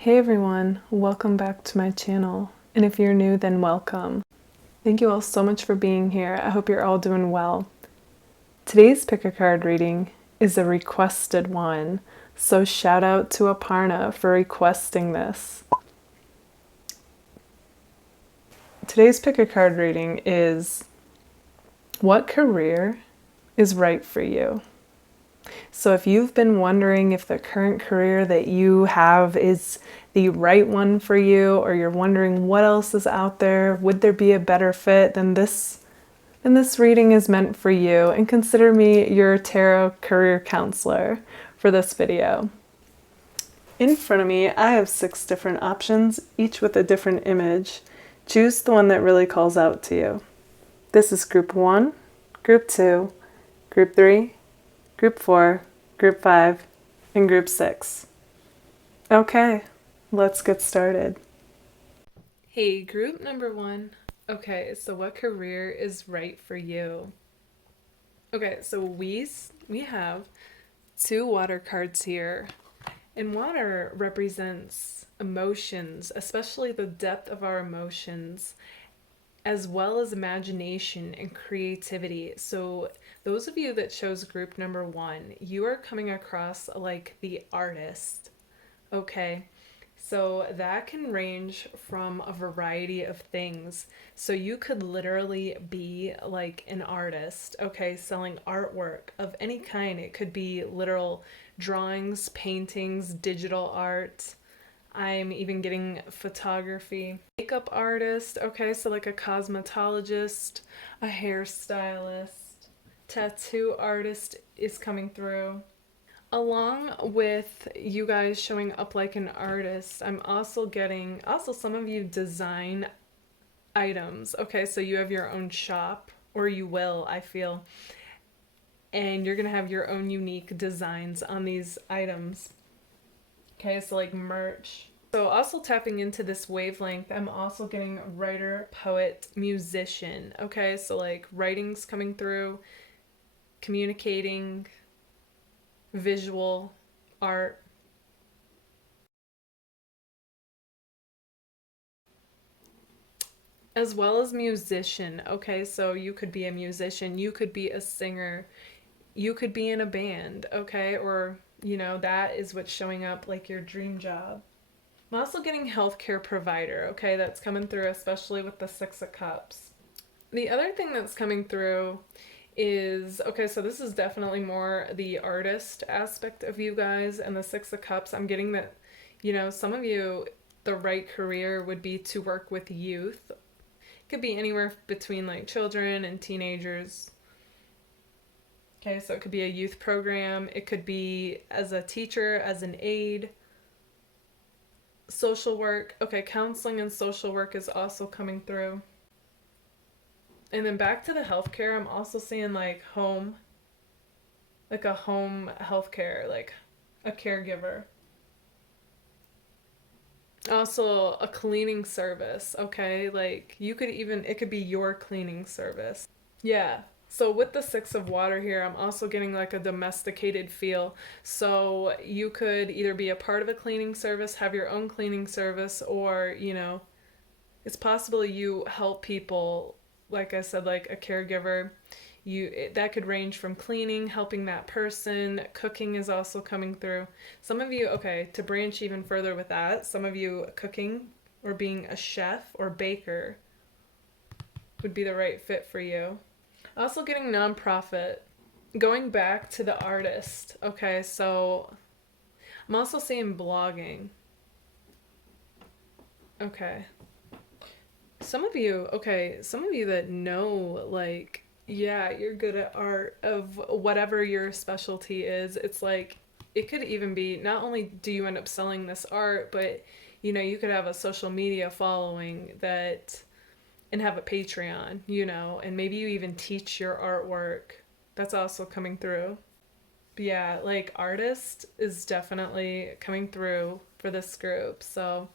Hey everyone, welcome back to my channel. And if you're new, then welcome. Thank you all so much for being here. I hope you're all doing well. Today's pick a card reading is a requested one, so shout out to Aparna for requesting this. Today's pick a card reading is what career is right for you? So if you've been wondering if the current career that you have is the right one for you, or you're wondering what else is out there, would there be a better fit, then this reading is meant for you, and consider me your tarot career counselor for this video. In front of me, I have 6 different options, each with a different image. Choose the one that really calls out to you. This is group 1, group 2, group 3, group 4, group 5, and group 6. Okay, let's get started. Hey, group number 1. Okay, so what career is right for you? Okay, so we have 2 water cards here. And water represents emotions, especially the depth of our emotions, as well as imagination and creativity. So those of you that chose group number 1, you are coming across like the artist, okay? So that can range from a variety of things. So you could literally be like an artist, okay, selling artwork of any kind. It could be literal drawings, paintings, digital art. I'm even getting photography. Makeup artist, okay, so like a cosmetologist, a hairstylist, tattoo artist is coming through. Along with you guys showing up like an artist, I'm also getting, some of you design items, okay, so you have your own shop, or you will, I feel, and you're gonna have your own unique designs on these items. Okay, so like merch. So also tapping into this wavelength, I'm also getting writer, poet, musician. Okay, so like writings coming through, communicating, visual art. As well as musician. Okay, so you could be a musician, you could be a singer, you could be in a band, okay? Or, that is what's showing up like your dream job. I'm also getting healthcare provider, okay? That's coming through, especially with the 6 of Cups. The other thing that's coming through is, okay, so this is definitely more the artist aspect of you guys, and the 6 of Cups. I'm getting that, some of you, the right career would be to work with youth. It could be anywhere between like children and teenagers. Okay, so it could be a youth program. It could be as a teacher, as an aide. Social work. Okay, counseling and social work is also coming through. And then back to the healthcare, I'm also seeing like home, like a home healthcare, like a caregiver. Also a cleaning service, okay? Like you could even, it could be your cleaning service. Yeah. So with the 6 of water here, I'm also getting like a domesticated feel. So you could either be a part of a cleaning service, have your own cleaning service, or, it's possible you help people, like I said, like a caregiver. That could range from cleaning, helping that person. Cooking is also coming through. Some of you, okay, to branch even further with that, some of you cooking or being a chef or baker would be the right fit for you. Also getting nonprofit. Going back to the artist. Okay, so I'm also seeing blogging. Okay. Some of you that know, like, yeah, you're good at art of whatever your specialty is. It's like, it could even be, not only do you end up selling this art, but, you could have a social media following that, and have a Patreon, and maybe you even teach your artwork. That's also coming through. But yeah, like, artist is definitely coming through for this group. So,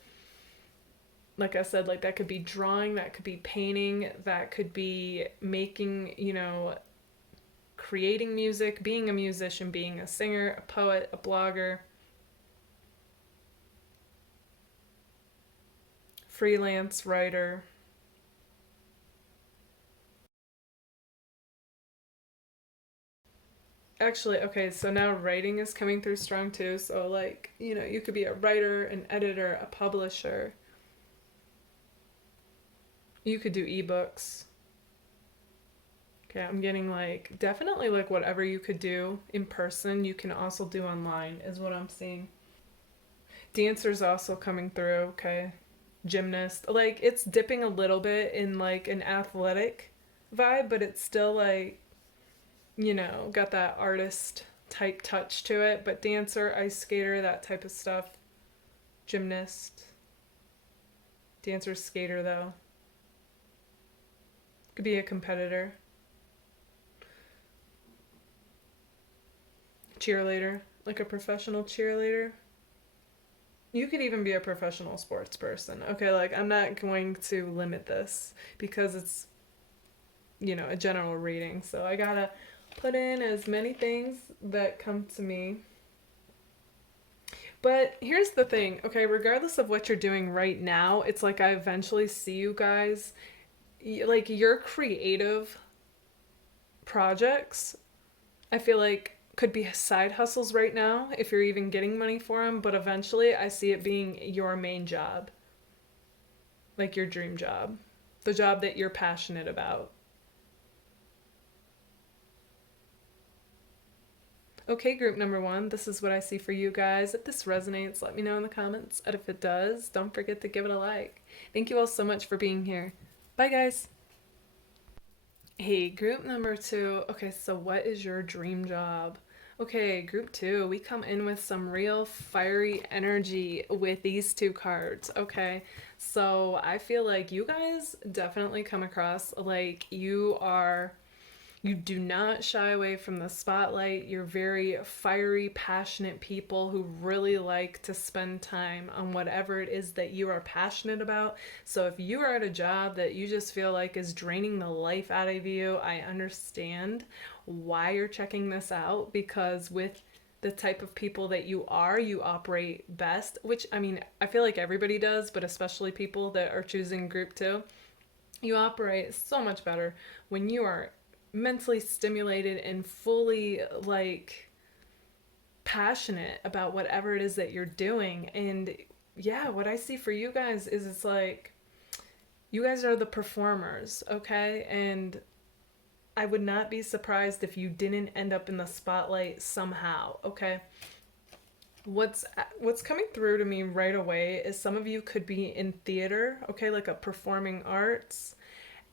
like I said, like that could be drawing, that could be painting, that could be making, creating music, being a musician, being a singer, a poet, a blogger. freelance writer. Actually, okay, so now writing is coming through strong too. So, like, you could be a writer, an editor, a publisher. You could do ebooks. Okay, I'm getting like definitely like whatever you could do in person, you can also do online, is what I'm seeing. Dancers also coming through, okay. Gymnast. Like, it's dipping a little bit in like an athletic vibe, but it's still like, got that artist type touch to it. But dancer, ice skater, that type of stuff. Gymnast. Dancer, skater, though. Could be a competitor. Cheerleader. Like a professional cheerleader. You could even be a professional sports person. Okay, like, I'm not going to limit this because it's, a general reading. So I gotta put in as many things that come to me. But here's the thing, okay, regardless of what you're doing right now, it's like I eventually see you guys, like, your creative projects, I feel like could be side hustles right now if you're even getting money for them, but eventually I see it being your main job, like your dream job, the job that you're passionate about. Okay, group number one, this is what I see for you guys. If this resonates, let me know in the comments. And if it does, don't forget to give it a like. Thank you all so much for being here. Bye, guys. Hey, group number two. Okay, so what is your dream job? Okay, group two, we come in with some real fiery energy with these two cards. Okay, so I feel like you guys definitely come across like you do not shy away from the spotlight. You're very fiery, passionate people who really like to spend time on whatever it is that you are passionate about. So if you are at a job that you just feel like is draining the life out of you, I understand why you're checking this out, because with the type of people that you are, you operate best, which, I mean, I feel like everybody does, but especially people that are choosing group two, you operate so much better when you are mentally stimulated and fully like passionate about whatever it is that you're doing. And yeah, what I see for you guys is it's like you guys are the performers, okay? And I would not be surprised if you didn't end up in the spotlight somehow, okay? What's coming through to me right away is some of you could be in theater, okay, like a performing arts.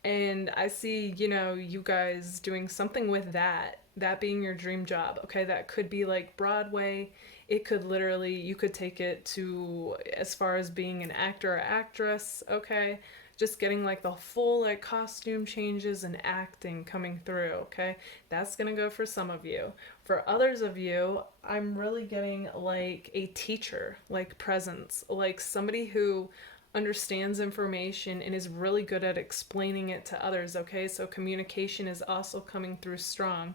And I see, you guys doing something with that being your dream job. Okay, that could be like Broadway. It could literally, you could take it to as far as being an actor or actress. Okay, just getting like the full like costume changes and acting coming through. Okay, that's gonna go for some of you. For others of you, I'm really getting like a teacher like presence, like somebody who understands information and is really good at explaining it to others, okay? So communication is also coming through strong.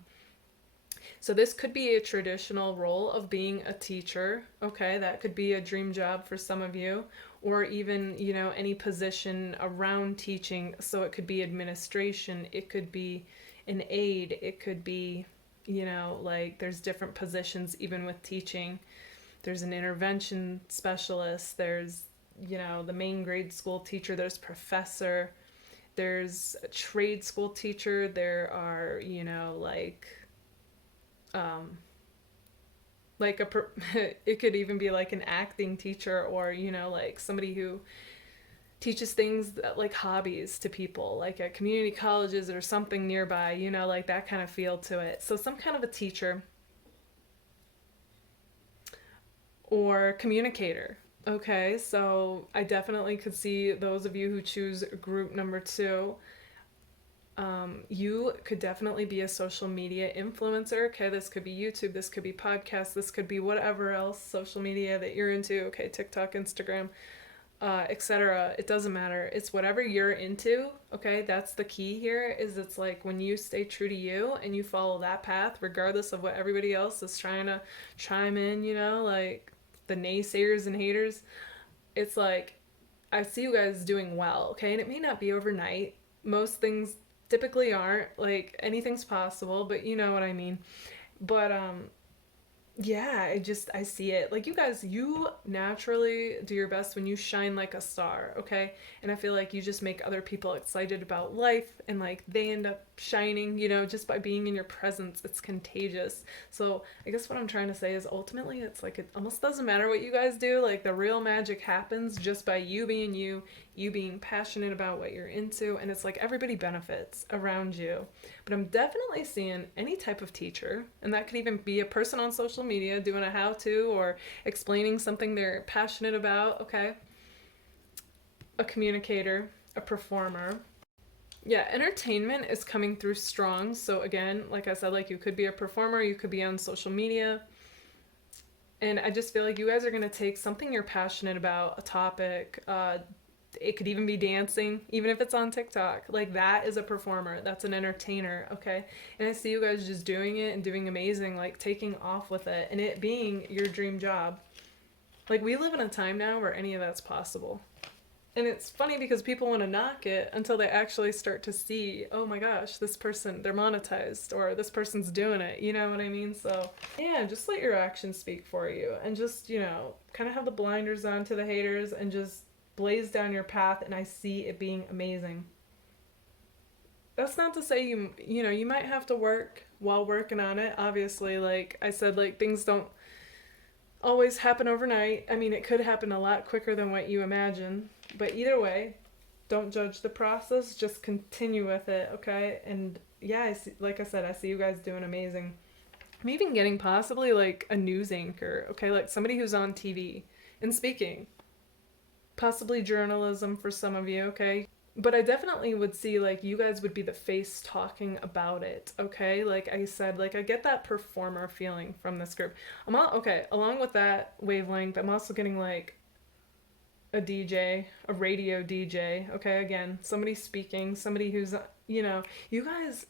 So this could be a traditional role of being a teacher, okay? That could be a dream job for some of you, or even, any position around teaching. So it could be administration, it could be an aide, it could be, like there's different positions even with teaching. There's an intervention specialist, there's the main grade school teacher, there's professor, there's a trade school teacher, there are, like it could even be like an acting teacher, or, like somebody who teaches things that, like hobbies to people, like at community colleges or something nearby, like that kind of feel to it. So some kind of a teacher or communicator. Okay, so I definitely could see those of you who choose group number two. You could definitely be a social media influencer. Okay, this could be YouTube, this could be podcast, this could be whatever else social media that you're into. Okay, TikTok, Instagram, etc. It doesn't matter. It's whatever you're into. Okay, that's the key here. Is it's like when you stay true to you and you follow that path, regardless of what everybody else is trying to chime in. Like the naysayers and haters. It's like I see you guys doing well, okay? And it may not be overnight. Most things typically aren't. Like, anything's possible, but you know what I mean. But yeah, I see it. Like, you guys, you naturally do your best when you shine like a star, okay? And I feel like you just make other people excited about life, and like they end up shining, just by being in your presence. It's contagious. So I guess what I'm trying to say is ultimately it's like it almost doesn't matter what you guys do. Like, the real magic happens just by you being you being passionate about what you're into, and it's like everybody benefits around you. But I'm definitely seeing any type of teacher, and that could even be a person on social media doing a how-to or explaining something they're passionate about, okay? A communicator, a performer. Yeah, entertainment is coming through strong. So again, like I said, like you could be a performer, you could be on social media. And I just feel like you guys are going to take something you're passionate about, a topic, it could even be dancing, even if it's on TikTok. Like, that is a performer. That's an entertainer, okay? And I see you guys just doing it and doing amazing, like taking off with it and it being your dream job. Like, we live in a time now where any of that's possible. And it's funny because people want to knock it until they actually start to see, oh my gosh, this person, they're monetized, or this person's doing it. You know what I mean? So, yeah, just let your actions speak for you. And just, kind of have the blinders on to the haters and just blaze down your path. And I see it being amazing. That's not to say you might have to work while working on it. Obviously, like I said, like things don't always happen overnight. I mean, it could happen a lot quicker than what you imagine. But either way, don't judge the process. Just continue with it, okay? And yeah, like I said, I see you guys doing amazing. I'm even getting possibly like a news anchor, okay? Like somebody who's on TV and speaking. Possibly journalism for some of you, okay? But I definitely would see like you guys would be the face talking about it, okay? Like I said, like I get that performer feeling from this group. Okay, along with that wavelength, I'm also getting like a DJ, a radio DJ, okay? Again, somebody speaking, somebody who's, you guys,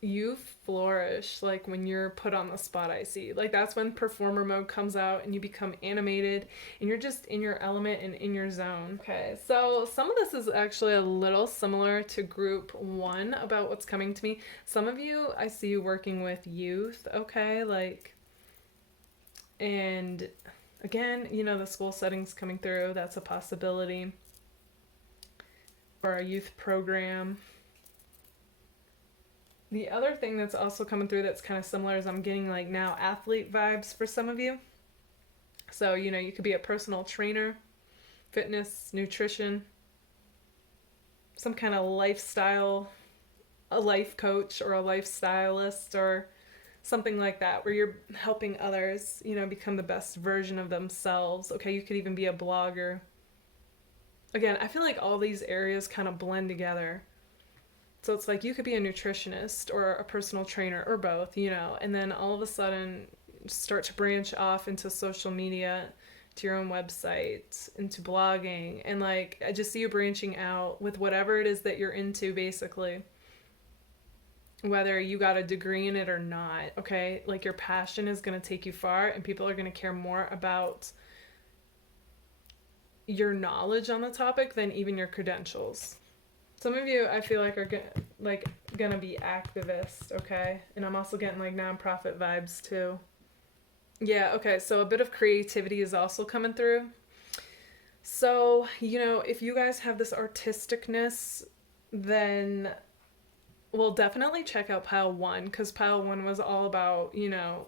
you flourish like when you're put on the spot. I see, like that's when performer mode comes out and you become animated and you're just in your element and in your zone. Okay, so some of this is actually a little similar to group 1 about what's coming to me. Some of you, I see you working with youth, okay? Like, and again, the school settings coming through, that's a possibility for a youth program. The other thing that's also coming through that's kind of similar is I'm getting like now athlete vibes for some of you. So, you could be a personal trainer, fitness, nutrition, some kind of lifestyle, a life coach or a lifestylist or something like that, where you're helping others, become the best version of themselves. Okay, you could even be a blogger. Again, I feel like all these areas kind of blend together. So it's like you could be a nutritionist or a personal trainer or both, and then all of a sudden start to branch off into social media, to your own website, into blogging. And like, I just see you branching out with whatever it is that you're into, basically. Whether you got a degree in it or not, okay? Like, your passion is going to take you far, and people are going to care more about your knowledge on the topic than even your credentials. Some of you, I feel like, are gonna be activists, okay? And I'm also getting like nonprofit vibes too. Yeah, okay, so a bit of creativity is also coming through. So, if you guys have this artisticness, then we'll definitely check out pile 1, because pile 1 was all about, the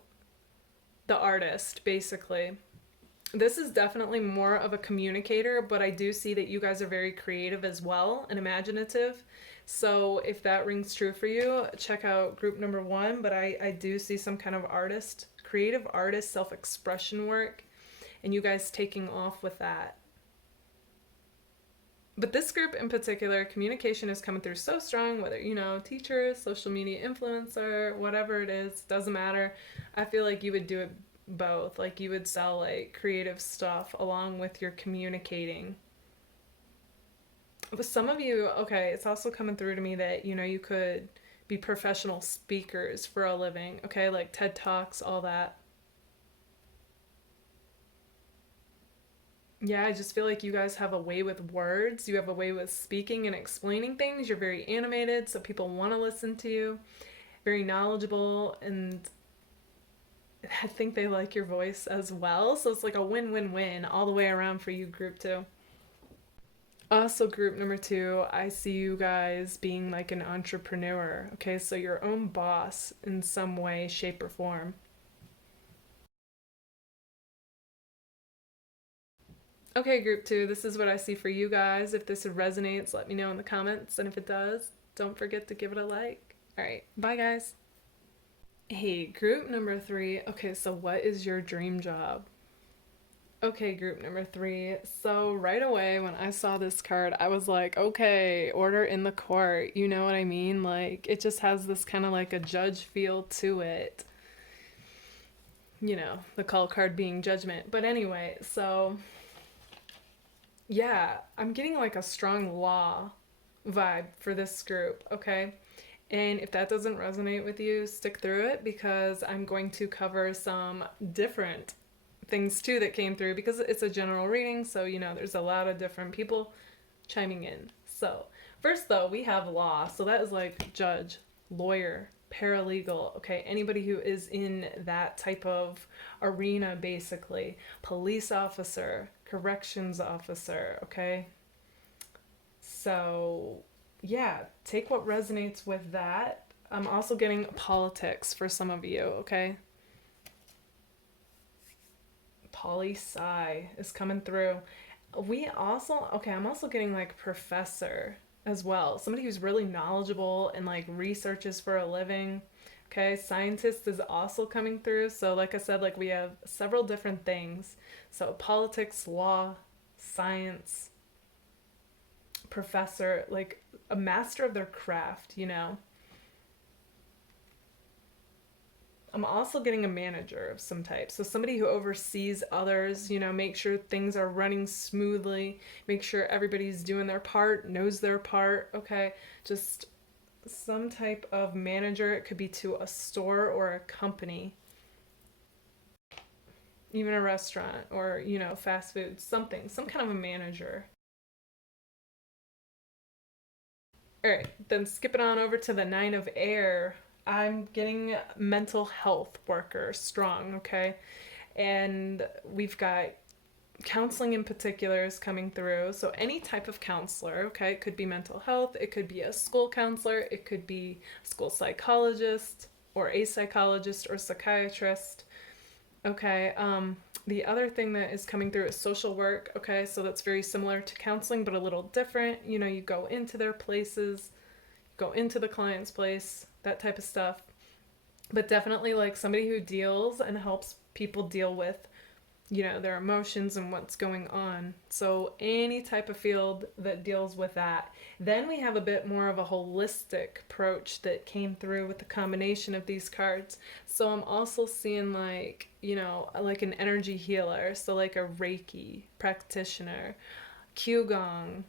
artist, basically. This is definitely more of a communicator, but I do see that you guys are very creative as well and imaginative. So if that rings true for you, check out group number 1. But I do see some kind of artist, creative artist, self-expression work, and you guys taking off with that. But this group in particular, communication is coming through so strong, whether, teacher, social media influencer, whatever it is, doesn't matter. I feel like you would do it both. Like, you would sell like creative stuff along with your communicating. But some of you, okay, it's also coming through to me that you could be professional speakers for a living, okay? Like TED Talks, all that. Yeah, I just feel like you guys have a way with words. You have a way with speaking and explaining things. You're very animated, so people want to listen to you. Very knowledgeable, and I think they like your voice as well. So it's like a win win win all the way around for you, group two. Also, group number two, I see you guys being like an entrepreneur. Okay, so your own boss in some way, shape, or form. Okay, group two, this is what I see for you guys. If this resonates, let me know in the comments. And if it does, don't forget to give it a like. All right, bye, guys. Hey, group number three. Okay, so what is your dream job? Okay, group number three. So, right away when I saw this card, I was like, okay, order in the court. You know what I mean? Like, it just has this kind of like a judge feel to it. You know, the call card being judgment. But anyway, so yeah, I'm getting like a strong law vibe for this group, okay? And if that doesn't resonate with you, stick through it because I'm going to cover some different things too that came through because it's a general reading, so you know, there's a lot of different people chiming in. So, first though, we have law. So that is like judge, lawyer, paralegal, okay? Anybody who is in that type of arena basically. Police officer, corrections officer, okay? So, yeah, take what resonates with that. I'm also getting politics for some of you, okay? Poli sci is coming through. We also, okay, I'm also getting like professor as well. Somebody who's really knowledgeable and like researches for a living. Okay, scientist is also coming through. So, like I said, like we have several different things. So, politics, law, science, professor, like a master of their craft, you know? I'm also getting a manager of some type. So somebody who oversees others, you know, make sure things are running smoothly, make sure everybody's doing their part, knows their part, okay? Just some type of manager. It could be to a store or a company, even a restaurant or, you know, fast food, something, some kind of a manager. All right, then skipping on over to the Nine of Air. I'm getting mental health worker strong, okay? And we've got counseling in particular is coming through. So any type of counselor, okay? It could be mental health, it could be a school counselor, it could be a school psychologist or a psychologist or psychiatrist. Okay, the other thing that is coming through is social work. Okay, so that's very similar to counseling, but a little different. You know, you go into their places, go into the client's place, that type of stuff. But definitely like somebody who deals and helps people deal with, you know, their emotions and what's going on. So any type of field that deals with that. Then we have a bit more of a holistic approach that came through with the combination of these cards. So I'm also seeing like, you know, like an energy healer, so like a Reiki practitioner, Qigong,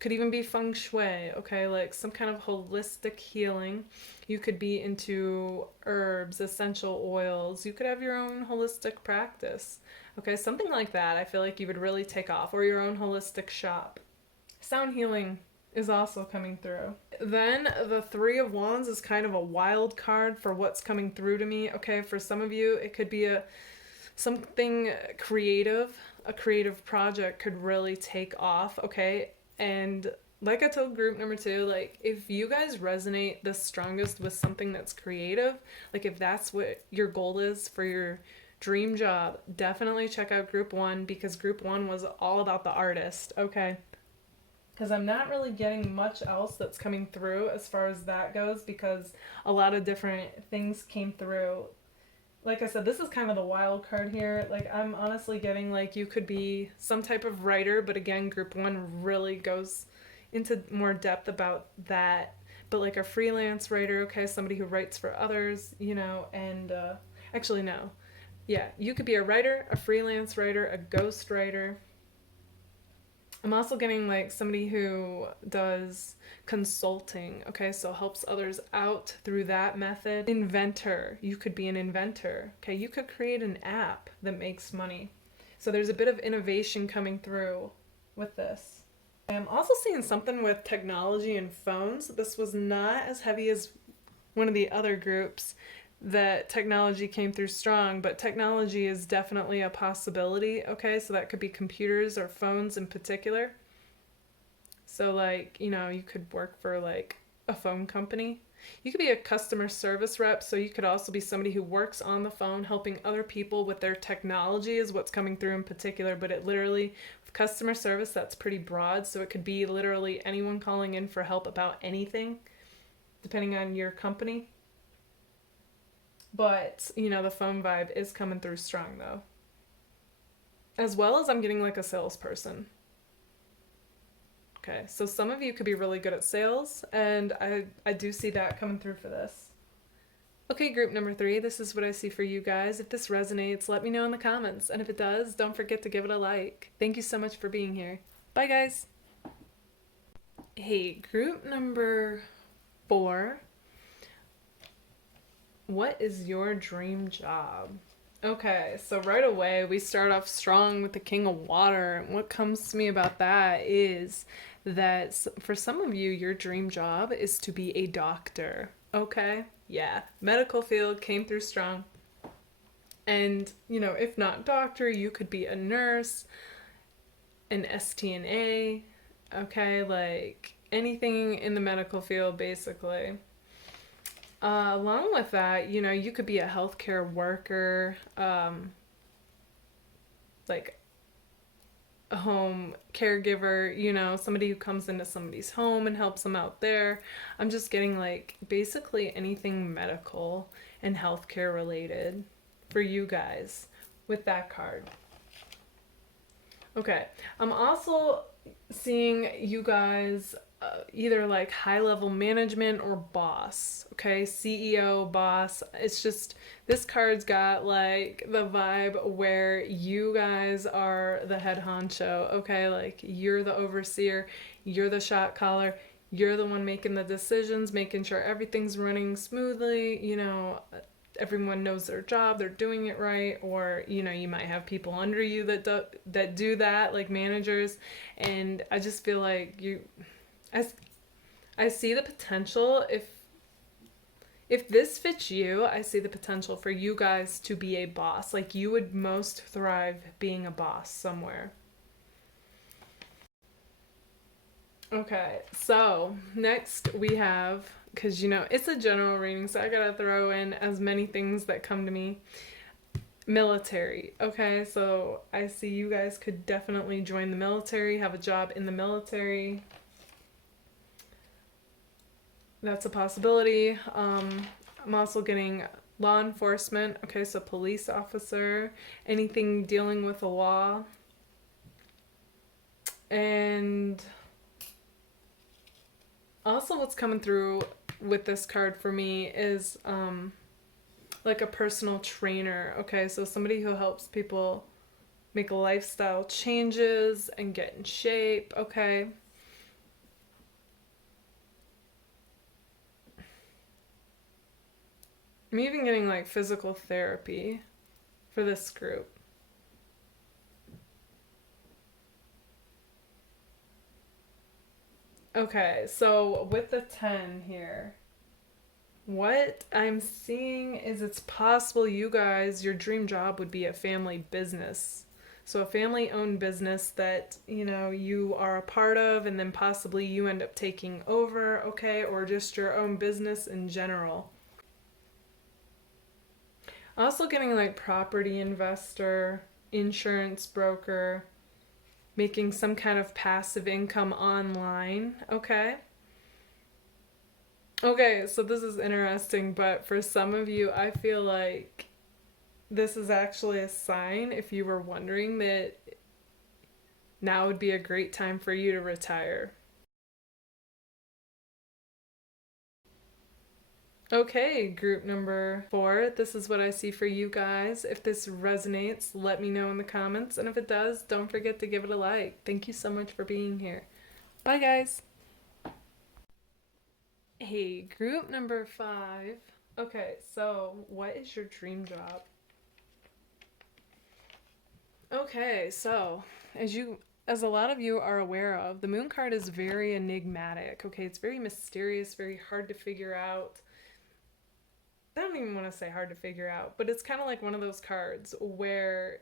could even be feng shui, okay, like some kind of holistic healing. You could be into herbs, essential oils. You could have your own holistic practice, okay, something like that. I feel like you would really take off, or your own holistic shop. Sound healing is also coming through. Then the Three of Wands is kind of a wild card for what's coming through to me. Okay, for some of you, it could be a something creative. A creative project could really take off, okay? And like I told group number two, like if you guys resonate the strongest with something that's creative, like if that's what your goal is for your dream job, definitely check out group one because group one was all about the artist, okay? Because I'm not really getting much else that's coming through as far as that goes because a lot of different things came through. Like I said, this is kind of the wild card here. Like, I'm honestly getting like you could be some type of writer, but again, group one really goes into more depth about that. But like a freelance writer, okay, somebody who writes for others, you know, and actually, no. Yeah, you could be a writer, a freelance writer, a ghost writer. I'm also getting like somebody who does consulting, okay, so helps others out through that method. Inventor, you could be an inventor, okay, you could create an app that makes money. So there's a bit of innovation coming through with this. I'm also seeing something with technology and phones. This was not as heavy as one of the other groups that technology came through strong, but technology is definitely a possibility, okay? So that could be computers or phones in particular. So, like, you know, you could work for like a phone company. You could be a customer service rep, so you could also be somebody who works on the phone helping other people with their technology, is what's coming through in particular. But it literally, with customer service, that's pretty broad. So it could be literally anyone calling in for help about anything, depending on your company. But, you know, the phone vibe is coming through strong though. As well as I'm getting like a salesperson. Okay, so some of you could be really good at sales, and I do see that coming through for this. Okay, group number 3, this is what I see for you guys. If this resonates, let me know in the comments. And if it does, don't forget to give it a like. Thank you so much for being here. Bye, guys. Hey, group number 4. What is your dream job? Okay, so right away we start off strong with the King of Water. And what comes to me about that is that for some of you, your dream job is to be a doctor. Okay, yeah, medical field came through strong. And, you know, if not doctor, you could be a nurse, an STNA, okay, like anything in the medical field, basically. Along with that, you know, you could be a healthcare worker, like a home caregiver, you know, somebody who comes into somebody's home and helps them out there. I'm just getting like basically anything medical and healthcare related for you guys with that card. Okay, I'm also seeing you guys either like high level management or boss. Okay, CEO, boss. It's just this card's got like the vibe where you guys are the head honcho. Okay, like you're the overseer, you're the shot caller, you're the one making the decisions, making sure everything's running smoothly, you know, everyone knows their job, they're doing it right, or you know, you might have people under you that do that, like managers. And I just feel like I see the potential, if this fits you, I see the potential for you guys to be a boss. Like you would most thrive being a boss somewhere. Okay, so next we have, because you know it's a general reading, so I gotta throw in as many things that come to me. Military. Okay, so I see you guys could definitely join the military, have a job in the military. That's a possibility. I'm also getting law enforcement. Okay, so police officer, anything dealing with the law. And also what's coming through with this card for me is like a personal trainer. Okay, so somebody who helps people make lifestyle changes and get in shape. Okay. I'm even getting like physical therapy for this group. Okay, so with the 10 here, what I'm seeing is it's possible you guys, your dream job would be a family business. So a family owned business that, you know, you are a part of and then possibly you end up taking over, okay, or just your own business in general. Also getting like property investor, insurance broker, making some kind of passive income online, okay? Okay, so this is interesting, but for some of you, I feel like this is actually a sign, if you were wondering, that now would be a great time for you to retire. Okay, group number 4, this is what I see for you guys. If this resonates, let me know in the comments, and if it does, don't forget to give it a like. Thank you so much for being here. Bye, guys. Hey, group number 5. Okay, so what is your dream job? Okay, so as a lot of you are aware of, the moon card is very enigmatic. Okay, it's very mysterious, very hard to figure out. I don't even want to say hard to figure out, but it's kind of like one of those cards where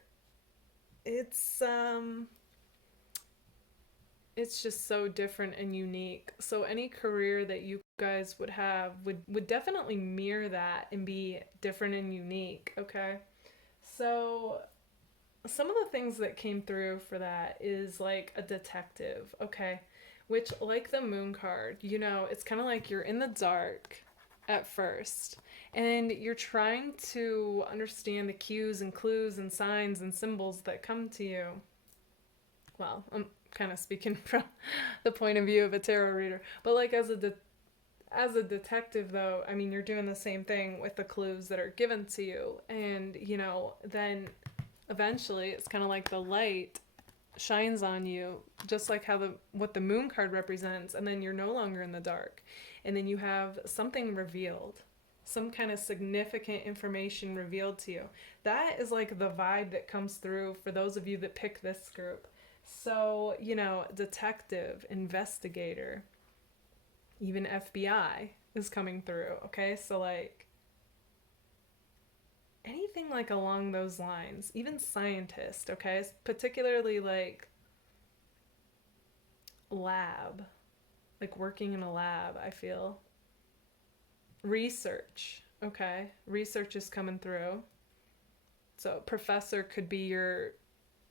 it's it's just so different and unique. So any career that you guys would have would definitely mirror that and be different and unique, okay? So some of the things that came through for that is like a detective, okay? Which, like the moon card, it's kind of like you're in the dark at first and you're trying to understand the cues and clues and signs and symbols that come to you. Well, I'm kind of speaking from the point of view of a tarot reader, but like as a detective though, I mean, you're doing the same thing with the clues that are given to you, and then eventually it's kind of like the light shines on you, just like how the what the moon card represents, and then you're no longer in the dark, and then you have something revealed, some kind of significant information revealed to you. That is like the vibe that comes through for those of you that pick this group. So, detective, investigator, even FBI is coming through, okay? So, like, anything like along those lines, even scientist, okay? Particularly like lab, like working in a lab, I feel. Research, okay? Research is coming through. So, professor could be your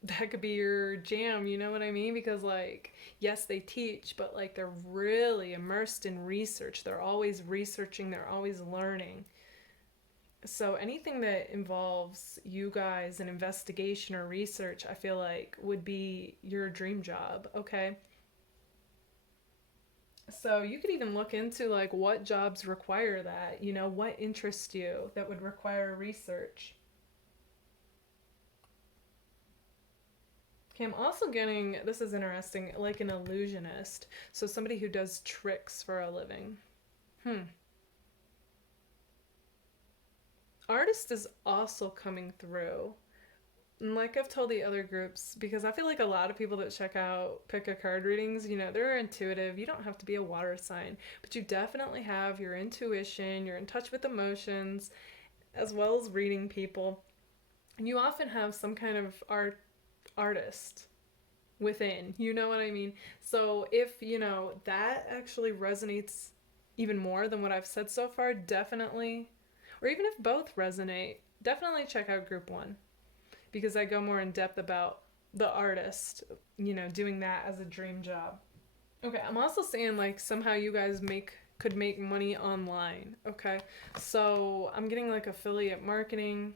that could be your jam, you know what I mean? Because like, yes, they teach, but like they're really immersed in research. They're always researching, they're always learning. So anything that involves you guys in investigation or research, I feel like would be your dream job, okay? So you could even look into like what jobs require that, what interests you that would require research. Okay, I'm also getting, this is interesting, like an illusionist. So somebody who does tricks for a living. Hmm. Artist is also coming through. And like I've told the other groups, because I feel like a lot of people that check out pick a card readings, they're intuitive. You don't have to be a water sign, but you definitely have your intuition, you're in touch with emotions, as well as reading people. And you often have some kind of artist within. You know what I mean? So if, that actually resonates even more than what I've said so far, definitely, or even if both resonate, definitely check out group one because I go more in depth about the artist, doing that as a dream job. Okay, I'm also saying like somehow you guys could make money online, okay? So I'm getting like affiliate marketing,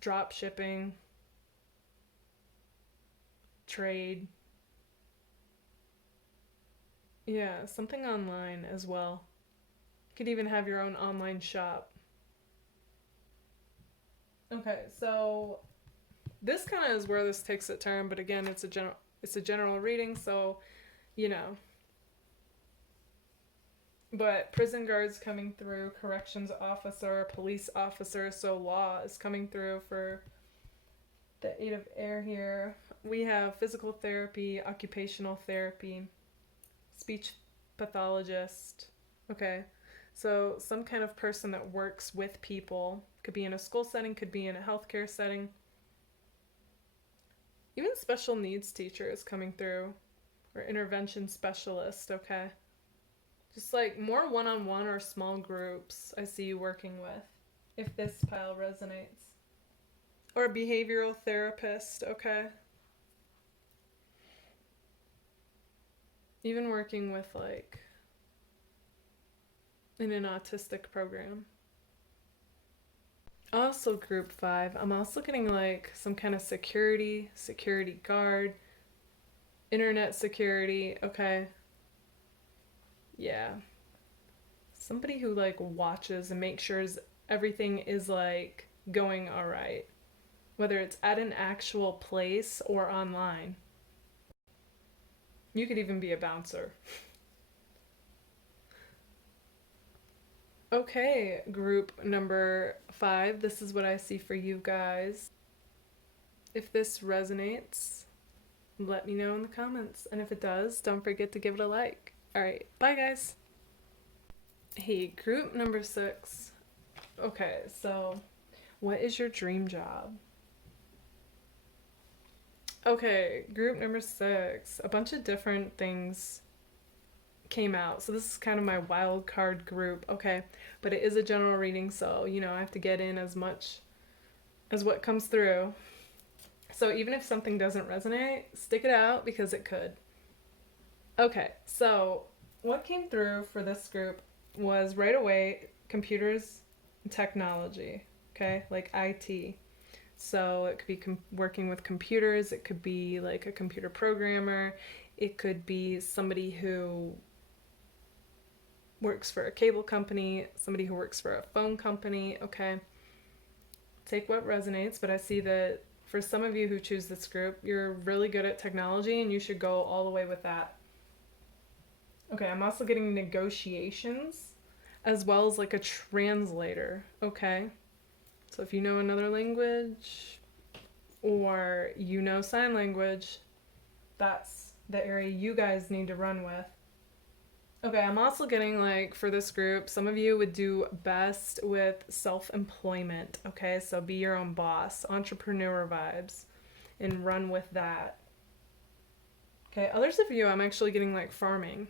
drop shipping, trade. Yeah, something online as well. You could even have your own online shop. Okay, so this kind of is where this takes a turn, but again, it's a general reading, so you know. But prison guards coming through, corrections officer, police officer, so law is coming through for the Eight of Air here. We have physical therapy, occupational therapy, speech pathologist. Okay. So some kind of person that works with people. Could be in a school setting, could be in a healthcare setting. Even special needs teacher is coming through. Or intervention specialist, okay? Just like more one on one or small groups I see you working with. If this pile resonates. Or a behavioral therapist, okay? Even working with like in an autistic program. Also, group five, I'm also getting like some kind of security guard, internet security, okay? Yeah. Somebody who like watches and makes sure everything is like going all right, whether it's at an actual place or online. You could even be a bouncer. Okay, group number five, this is what I see for you guys. If this resonates, let me know in the comments. And if it does, don't forget to give it a like. All right, bye guys. Hey, group number 6. Okay, so what is your dream job? Okay, group number 6. A bunch of different things came out. So this is kind of my wild card group, okay? But it is a general reading, so, I have to get in as much as what comes through. So even if something doesn't resonate, stick it out because it could. Okay, so what came through for this group was right away computers and technology, okay? Like IT. So it could be working with computers, it could be like a computer programmer, it could be somebody who works for a cable company, somebody who works for a phone company, okay? Take what resonates, but I see that for some of you who choose this group, you're really good at technology and you should go all the way with that. Okay, I'm also getting negotiations as well as like a translator, okay? So if you know another language or you know sign language, that's the area you guys need to run with. Okay, I'm also getting like for this group, some of you would do best with self-employment, okay? So be your own boss, entrepreneur vibes, and run with that. Okay, others of you, I'm actually getting like farming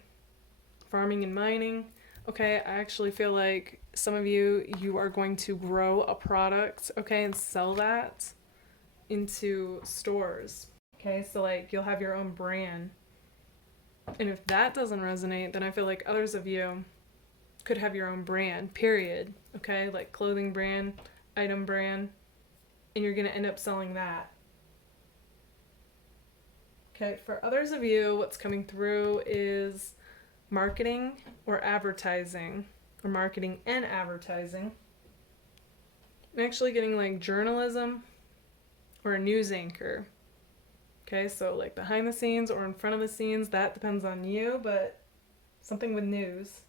and mining. Okay, I actually feel like some of you are going to grow a product, okay, and sell that into stores. Okay, so like you'll have your own brand. And if that doesn't resonate, then I feel like others of you could have your own brand, period. Okay, like clothing brand, item brand, and you're going to end up selling that. Okay, for others of you, what's coming through is marketing or advertising, or marketing and advertising. I'm actually getting like journalism or a news anchor. Okay, so like behind the scenes or in front of the scenes, that depends on you, but something with news.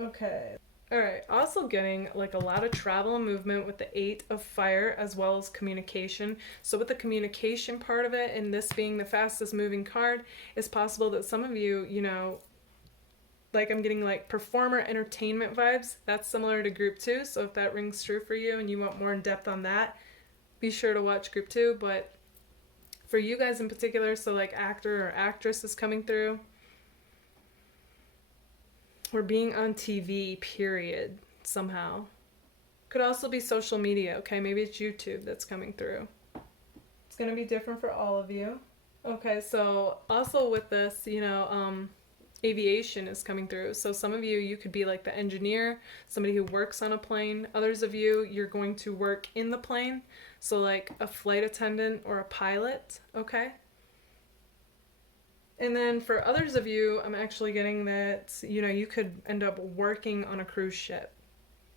Okay. All right, also getting like a lot of travel and movement with the 8 of fire as well as communication. So with the communication part of it and this being the fastest moving card, it's possible that some of you, like I'm getting like performer entertainment vibes. That's similar to group 2. So if that rings true for you and you want more in depth on that, be sure to watch group 2. But for you guys in particular, so like actor or actress is coming through. Or being on TV, period, somehow. Could also be social media, okay? Maybe it's YouTube that's coming through. It's going to be different for all of you. Okay, so also with this, aviation is coming through. So some of you could be like the engineer, somebody who works on a plane. Others of you, you're going to work in the plane. So like a flight attendant or a pilot, okay? And then for others of you, I'm actually getting that, you could end up working on a cruise ship.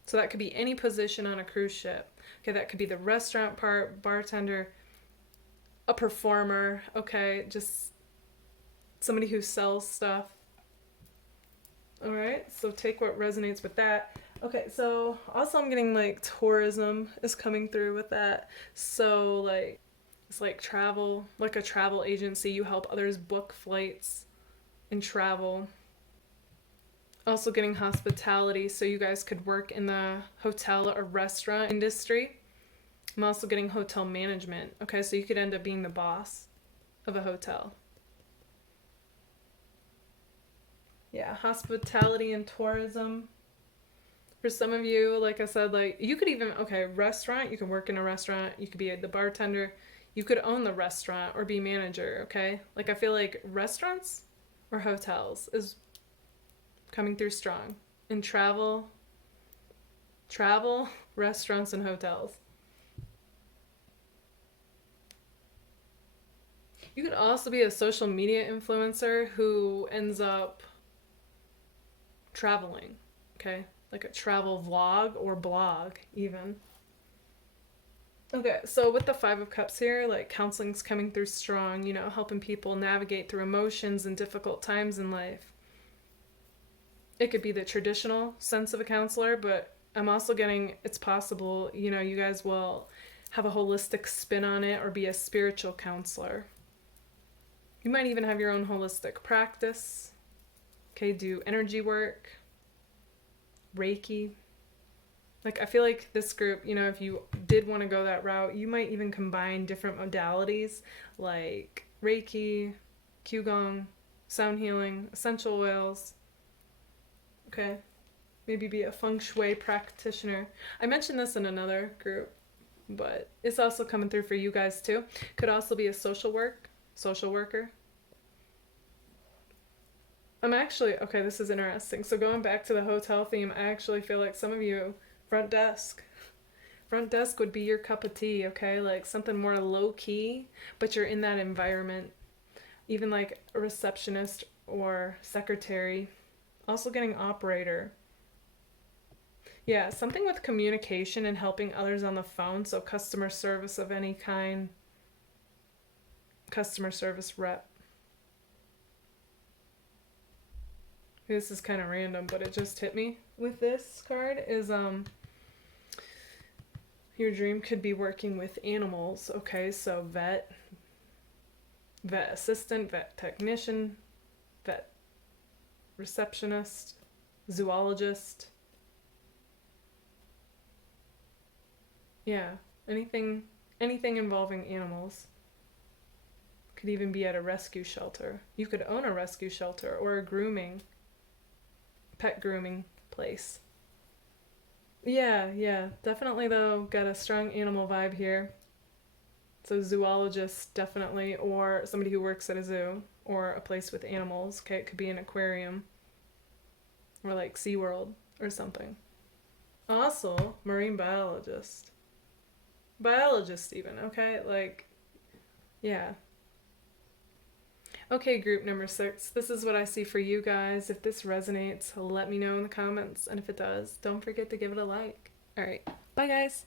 So that could be any position on a cruise ship. Okay, that could be the restaurant part, bartender, a performer, okay, just somebody who sells stuff. All right, so take what resonates with that. Okay, so also I'm getting like tourism is coming through with that. So like it's like travel, like a travel agency. You help others book flights and travel. Also getting hospitality, so you guys could work in the hotel or restaurant industry. I'm also getting hotel management. Okay, so you could end up being the boss of a hotel. Yeah, hospitality and tourism. For some of you, like I said, like you could even, restaurant, you can work in a restaurant, you could be the bartender, you could own the restaurant or be manager, okay? Like I feel like restaurants or hotels is coming through strong. And travel, restaurants and hotels. You could also be a social media influencer who ends up traveling, okay? Like a travel vlog or blog even. Okay, so with the 5 of Cups here, like counseling's coming through strong, helping people navigate through emotions and difficult times in life. It could be the traditional sense of a counselor, but I'm also getting, it's possible, you guys will have a holistic spin on it or be a spiritual counselor. You might even have your own holistic practice. Okay, do energy work, Reiki. Like, I feel like this group, you know, if you did want to go that route, you might even combine different modalities like Reiki, Qigong, sound healing, essential oils. Okay, maybe be a feng shui practitioner. I mentioned this in another group, but it's also coming through for you guys too. Could also be a social worker. I'm actually, okay, this is interesting. So going back to the hotel theme, I actually feel like some of you, front desk would be your cup of tea, okay? Like something more low key, but you're in that environment. Even like a receptionist or secretary. Also getting operator. Yeah, something with communication and helping others on the phone. So customer service of any kind. Customer service rep. This is kind of random, but it just hit me with this card is your dream could be working with animals. Okay, so vet assistant, vet technician, vet receptionist, zoologist. Yeah, anything involving animals. Could even be at a rescue shelter. You could own a rescue shelter or a pet grooming place. Yeah, definitely though, got a strong animal vibe here. So zoologist, definitely, or somebody who works at a zoo or a place with animals. Okay, it could be an aquarium or like SeaWorld or something. Also, marine biologist. Biologist even, okay? Like, yeah. Okay, group number 6. This is what I see for you guys. If this resonates, let me know in the comments. And if it does, don't forget to give it a like. All right. Bye, guys.